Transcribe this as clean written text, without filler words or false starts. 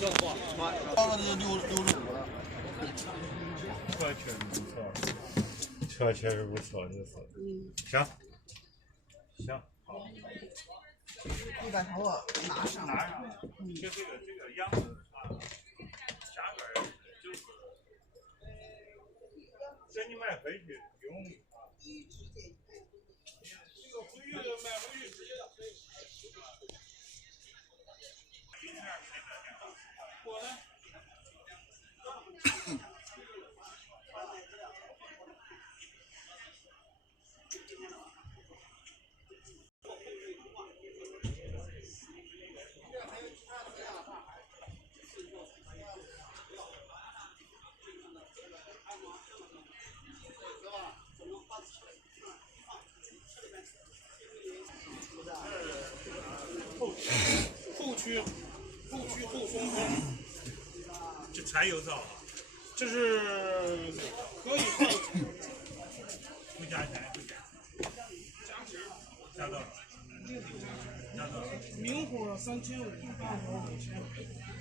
到了65了。确实不错，就是。行，行，好。你把头发拿上。就这个样子啊，下边就是这你买回去用。这个回去买回去直接的。我呢？后松风，这柴油皂啊，这是可以不加钱，不加，加多少？加多少？明火3500，大火5000。